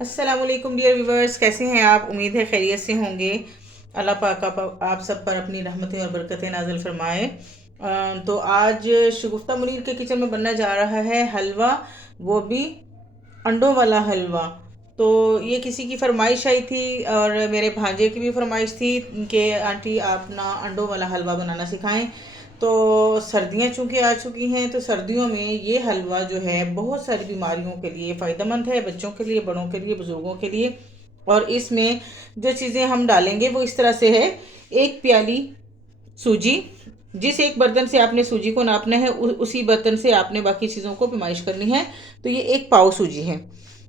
अस्सलाम वालेकुम dear viewers, कैसे हैं आप? उम्मीद है खैरियत से होंगे। अल्लाह पाक आप सब पर अपनी रहमतें और बरकतें नाज़िल फरमाए। तो आज शगुफ्ता मुनीर के किचन में बनना जा रहा है हलवा, वो भी अंडों वाला हलवा। तो ये किसी की फरमाइश आई थी और मेरे भांजे की भी फरमाइश थी कि आंटी आप ना अंडों वाला हलवा बनाना सिखाएं। तो सर्दियां चूँकि आ चुकी हैं, तो सर्दियों में ये हलवा जो है बहुत सारी बीमारियों के लिए फ़ायदेमंद है, बच्चों के लिए, बड़ों के लिए, बुज़ुर्गों के लिए। और इसमें जो चीज़ें हम डालेंगे वो इस तरह से है। एक प्याली सूजी, जिस एक बर्तन से आपने सूजी को नापना है उसी बर्तन से आपने बाकी चीज़ों को पैमाइश करनी है। तो ये एक पाव सूजी है,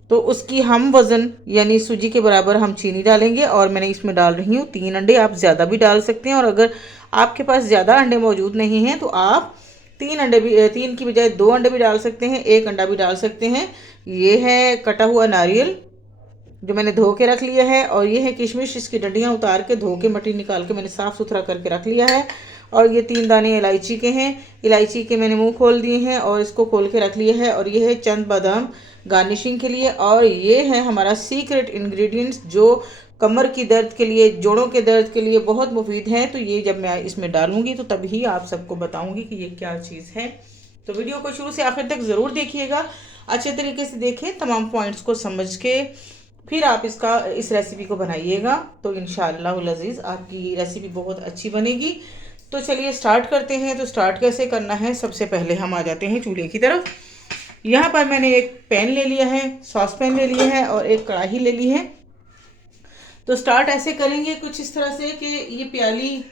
तो उसकी हम वज़न यानी सूजी के बराबर हम चीनी डालेंगे। और मैंने इसमें डाल रही हूँ 3 अंडे। आप ज़्यादा भी डाल सकते हैं, और अगर आपके पास ज़्यादा अंडे मौजूद नहीं हैं तो आप 3 अंडे भी, 3 की बजाय 2 अंडे भी डाल सकते हैं, 1 अंडा भी डाल सकते हैं। ये है कटा हुआ नारियल जो मैंने धो के रख लिया है, और ये है किशमिश, इसकी डंडियाँ उतार के धो के मट्टी निकाल के मैंने साफ़ सुथरा करके रख लिया है। और ये 3 दाने इलायची के हैं, इलायची के मैंने मुंह खोल दिए हैं और इसको खोल के रख लिया है। और ये है चंद बादाम गार्निशिंग के लिए। और ये है हमारा सीक्रेट इंग्रेडिएंट्स जो कमर की दर्द के लिए, जोड़ों के दर्द के लिए बहुत मुफीद है। तो ये जब मैं इसमें डालूंगी तो तभी आप सबको बताऊंगी कि ये क्या चीज़ है। तो वीडियो को शुरू से आखिर तक ज़रूर देखिएगा, अच्छे तरीके से देखें, तमाम पॉइंट्स को समझ के फिर आप इस रेसिपी को बनाइएगा। तो इंशाअल्लाह अज़ीज़ आपकी रेसिपी बहुत अच्छी बनेगी। तो चलिए स्टार्ट करते हैं। तो स्टार्ट कैसे करना है, सबसे पहले हम आ जाते हैं चूल्हे की तरफ। यहाँ पर मैंने एक पैन ले लिया है, सॉस पैन ले लिया है और एक कढ़ाई ले ली है। तो स्टार्ट ऐसे करेंगे कुछ इस तरह से कि ये प्याली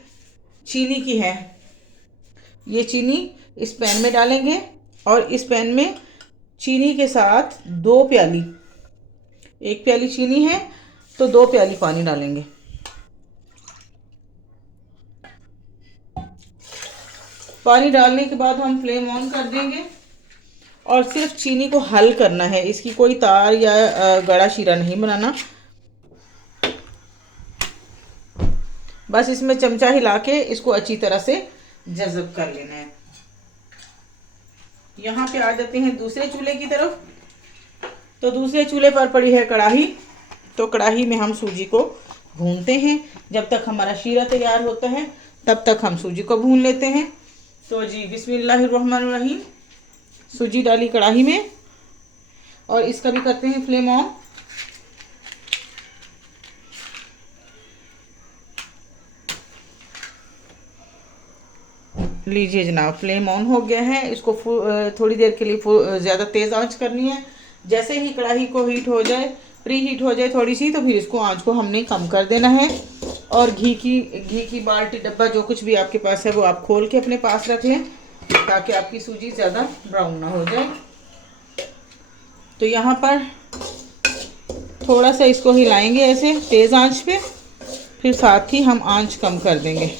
चीनी की है, ये चीनी इस पैन में डालेंगे। और इस पैन में चीनी के साथ 2 प्याली, 1 प्याली चीनी है तो 2 प्याली पानी डालेंगे। पानी डालने के बाद हम फ्लेम ऑन कर देंगे और सिर्फ चीनी को हल करना है, इसकी कोई तार या गड़ा शीरा नहीं बनाना। बस इसमें चमचा हिला के इसको अच्छी तरह से जज़ब कर लेना है। यहाँ पे आ जाते हैं दूसरे चूल्हे की तरफ। तो दूसरे चूल्हे पर पड़ी है कढ़ाई। तो कढ़ाई में हम सूजी को भूनते हैं। जब तक हमारा शीरा तैयार होता है तब तक हम सूजी को भून लेते हैं। तो जी बिस्मिल्लाहिर्रहमानिर्रहीम, सूजी डाली कढ़ाई में और इसका भी करते हैं फ्लेम ऑन। लीजिए जनाब, फ्लेम ऑन हो गया है। इसको थोड़ी देर के लिए ज़्यादा तेज़ आंच करनी है। जैसे ही कढ़ाई को हीट हो जाए, प्री हीट हो जाए थोड़ी सी, तो फिर इसको आंच को हमने कम कर देना है। और घी की बाल्टी, डब्बा, जो कुछ भी आपके पास है वो आप खोल के अपने पास रख लें ताकि आपकी सूजी ज़्यादा ब्राउन ना हो जाए। तो यहाँ पर थोड़ा सा इसको हिलाएंगे ऐसे तेज़ आंच पे, फिर साथ ही हम आंच कम कर देंगे।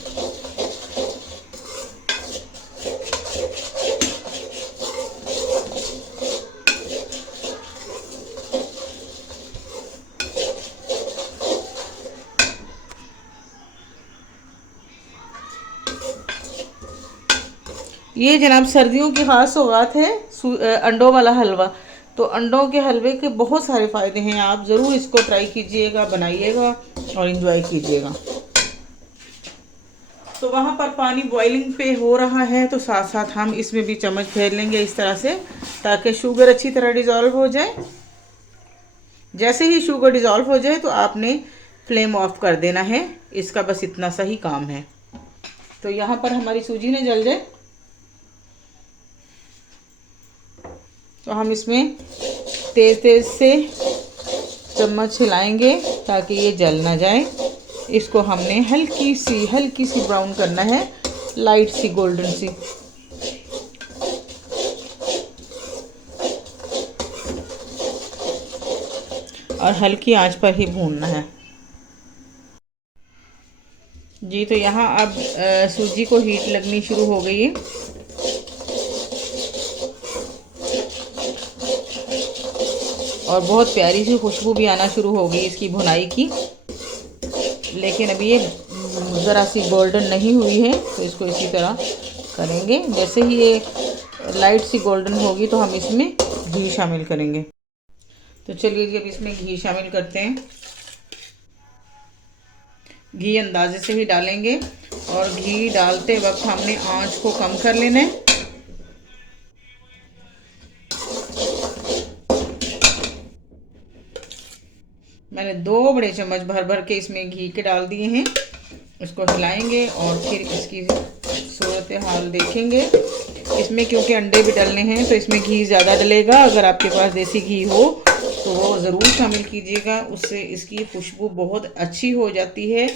ये जनाब सर्दियों की ख़ास सौगात है अंडों वाला हलवा। तो अंडों के हलवे के बहुत सारे फ़ायदे हैं, आप ज़रूर इसको ट्राई कीजिएगा, बनाइएगा और इन्जॉय कीजिएगा। तो वहाँ पर पानी बॉइलिंग पे हो रहा है, तो साथ साथ हम इसमें भी चम्मच फेर लेंगे इस तरह से ताकि शुगर अच्छी तरह डिज़ोल्व हो जाए। जैसे ही शुगर डिज़ोल्व हो जाए तो आपने फ्लेम ऑफ कर देना है, इसका बस इतना सा ही काम है। तो यहाँ पर हमारी सूजी ने जल जाए तो हम इसमें तेज़ तेज़ से चम्मच हिलाएंगे ताकि ये जल ना जाए। इसको हमने हल्की सी ब्राउन करना है, लाइट सी गोल्डन सी। और हल्की आंच पर ही भूनना है जी। तो यहाँ अब सूजी को हीट लगनी शुरू हो गई है। और बहुत प्यारी सी खुशबू भी आना शुरू हो गई इसकी भुनाई की। लेकिन अभी ये ज़रा सी गोल्डन नहीं हुई है, तो इसको इसी तरह करेंगे। जैसे ही ये लाइट सी गोल्डन होगी तो हम इसमें घी शामिल करेंगे। तो चलिए जी अब इसमें घी शामिल करते हैं। घी अंदाजे से ही डालेंगे और घी डालते वक्त हमने आंच को कम कर लेना है। मैंने 2 बड़े चम्मच भर भर के इसमें घी के डाल दिए हैं। इसको हिलाएंगे और फिर इसकी सूरत हाल देखेंगे। इसमें क्योंकि अंडे भी डलने हैं तो इसमें घी ज़्यादा डलेगा। अगर आपके पास देसी घी हो तो वो ज़रूर शामिल कीजिएगा, उससे इसकी खुशबू बहुत अच्छी हो जाती है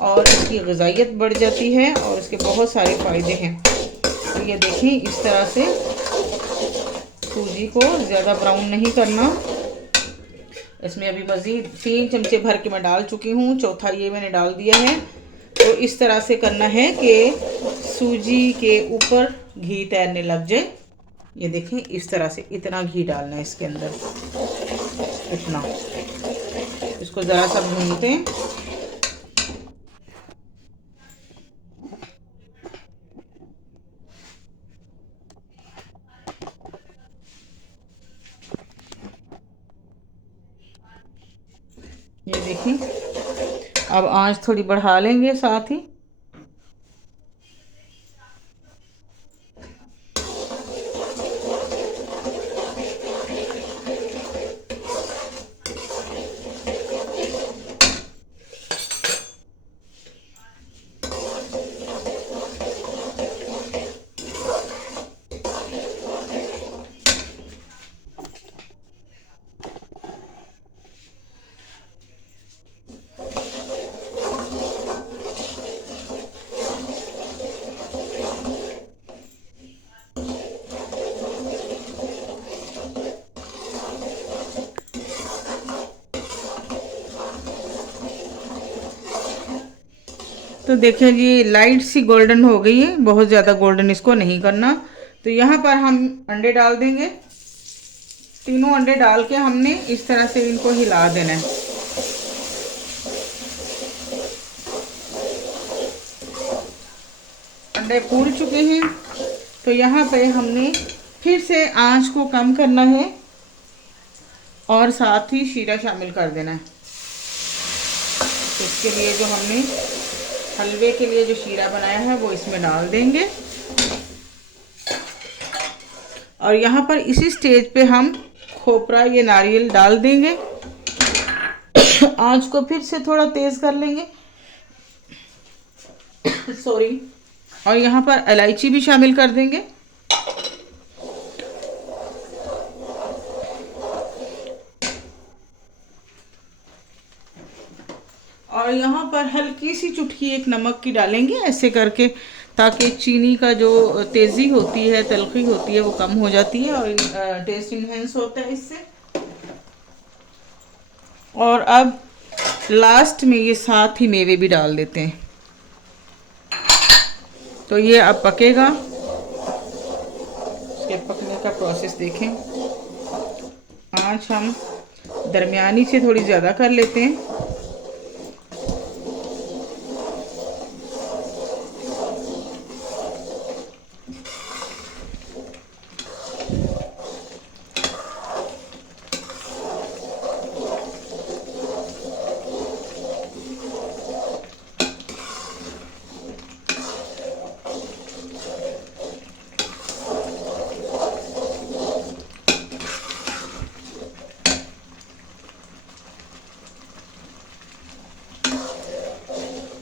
और इसकी ग़िज़ाइयत बढ़ जाती है और इसके बहुत सारे फ़ायदे हैं। तो ये देखें, इस तरह से सूजी को ज़्यादा ब्राउन नहीं करना। इसमें अभी मज़ीद 3 चमचे भर के मैं डाल चुकी हूँ, चौथा ये मैंने डाल दिया है। तो इस तरह से करना है कि सूजी के ऊपर घी तैरने लग जाए। ये देखें, इस तरह से इतना घी डालना है इसके अंदर, इतना। इसको ज़रा सा भूनते हैं। ये देखें, अब आंच थोड़ी बढ़ा लेंगे साथ ही। तो देखिए जी, लाइट सी गोल्डन हो गई है, बहुत ज़्यादा गोल्डन इसको नहीं करना। तो यहाँ पर हम अंडे डाल देंगे। तीनों अंडे डाल के हमने इस तरह से इनको हिला देना है। अंडे फूल चुके हैं तो यहाँ पे हमने फिर से आंच को कम करना है और साथ ही शीरा शामिल कर देना है। तो इसके लिए जो हमने हलवे के लिए जो शीरा बनाया है वो इसमें डाल देंगे। और यहाँ पर इसी स्टेज पे हम खोपरा ये नारियल डाल देंगे। आंच को फिर से थोड़ा तेज कर लेंगे। सॉरी। और यहाँ पर इलायची भी शामिल कर देंगे। और यहाँ पर हल्की सी चुटकी एक नमक की डालेंगे, ऐसे करके, ताकि चीनी का जो तेज़ी होती है, तलखी होती है, वो कम हो जाती है और टेस्ट इन्हेंस होता है इससे। और अब लास्ट में ये साथ ही मेवे भी डाल देते हैं। तो ये अब पकेगा। इसके पकने का प्रोसेस देखें। आँच हम दरमियानी से थोड़ी ज़्यादा कर लेते हैं।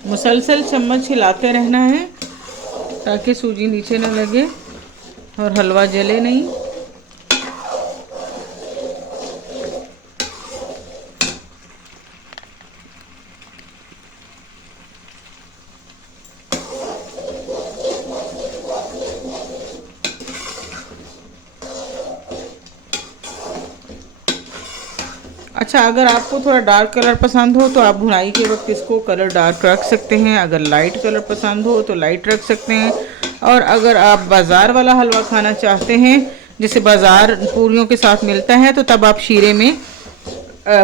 मुसलसल चम्मच हिलाते रहना है ताकि सूजी नीचे ना लगे और हलवा जले नहीं। अच्छा, अगर आपको थोड़ा डार्क कलर पसंद हो तो आप भुनाई के वक्त इसको कलर डार्क रख सकते हैं। अगर लाइट कलर पसंद हो तो लाइट रख सकते हैं। और अगर आप बाज़ार वाला हलवा खाना चाहते हैं, जैसे बाज़ार पूरियों के साथ मिलता है, तो तब आप शीरे में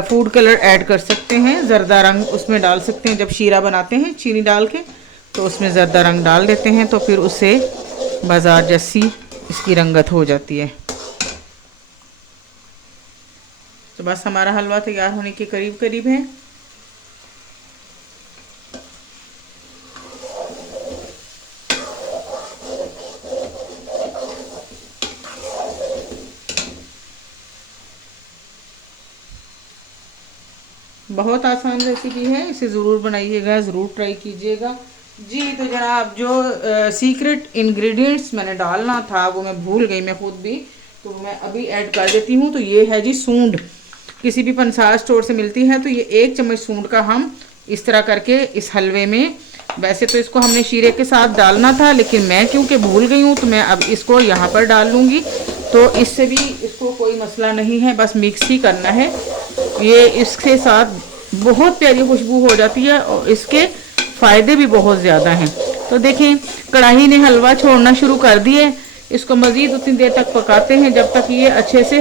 फूड कलर ऐड कर सकते हैं। ज़र्दा रंग उसमें डाल सकते हैं। जब शीरा बनाते हैं चीनी डाल के तो उसमें ज़र्दा रंग डाल देते हैं, तो फिर उससे बाज़ार जैसी इसकी रंगत हो जाती है। तो बस हमारा हलवा तैयार होने के करीब करीब है। बहुत आसान रेसिपी है, इसे ज़रूर बनाइएगा, ज़रूर ट्राई कीजिएगा। जी तो जनाब, जो सीक्रेट इंग्रेडिएंट्स मैंने डालना था वो मैं भूल गई, मैं खुद भी, तो मैं अभी ऐड कर देती हूँ। तो ये है जी सूंड, किसी भी पंसार स्टोर से मिलती है। तो ये 1 चम्मच सूंड का हम इस तरह करके इस हलवे में, वैसे तो इसको हमने शीरे के साथ डालना था, लेकिन मैं क्योंकि भूल गई हूँ तो मैं अब इसको यहाँ पर डाल लूँगी। तो इससे भी इसको कोई मसला नहीं है, बस मिक्स ही करना है। ये इसके साथ बहुत प्यारी खुशबू हो जाती है और इसके फ़ायदे भी बहुत ज़्यादा हैं। तो देखें, कढ़ाई ने हलवा छोड़ना शुरू कर दिए। इसको मज़ीद उतनी देर तक पकाते हैं जब तक ये अच्छे से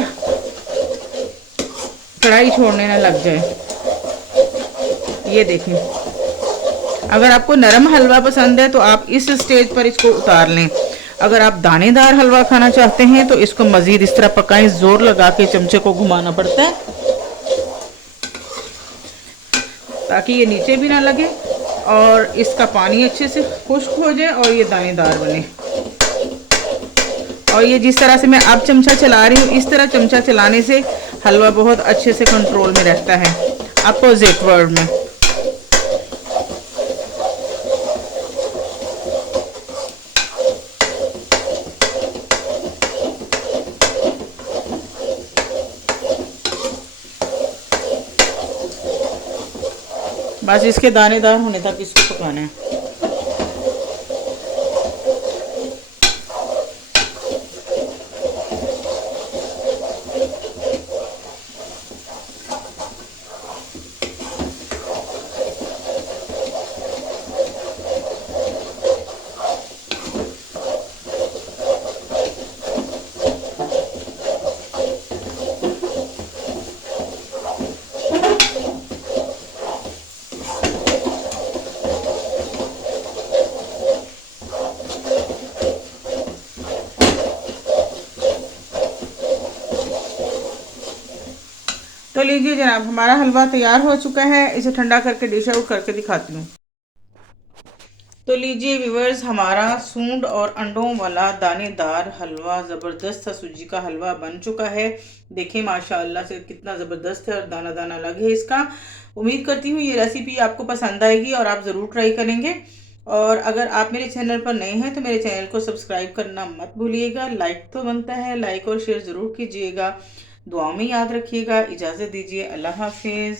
कढ़ाई छोड़ने ना लग जाए। ये देखें, अगर आपको नरम हलवा पसंद है तो आप इस स्टेज पर इसको उतार लें। अगर आप दानेदार हलवा खाना चाहते हैं तो इसको मज़ीद इस तरह पकाएं, ज़ोर लगा के चमचे को घुमाना पड़ता है ताकि ये नीचे भी ना लगे और इसका पानी अच्छे से खुश्क हो जाए और ये दानेदार बने। और ये जिस तरह से मैं अब चमचा चला रही हूँ, इस तरह चमचा चलाने से हलवा बहुत अच्छे से कंट्रोल में रहता है, अपोजिट वर्ड में। बस इसके दानेदार होने तक इसको पकाना है। तो लीजिए जनाब, हमारा हलवा तैयार हो चुका है। इसे ठंडा करके डिश आउट करके दिखाती हूँ। तो लीजिए व्यूवर्स, हमारा सूंड और अंडों वाला दानेदार हलवा, ज़बरदस्त सा सूजी का हलवा बन चुका है। देखिए माशाल्लाह से कितना ज़बरदस्त है और दाना दाना लग है इसका। उम्मीद करती हूँ ये रेसिपी आपको पसंद आएगी और आप ज़रूर ट्राई करेंगे। और अगर आप मेरे चैनल पर नए हैं तो मेरे चैनल को सब्सक्राइब करना मत भूलिएगा। लाइक तो बनता है, लाइक और शेयर ज़रूर कीजिएगा। दुआ में याद रखिएगा। इजाज़त दीजिए, अल्लाह हाफिज़।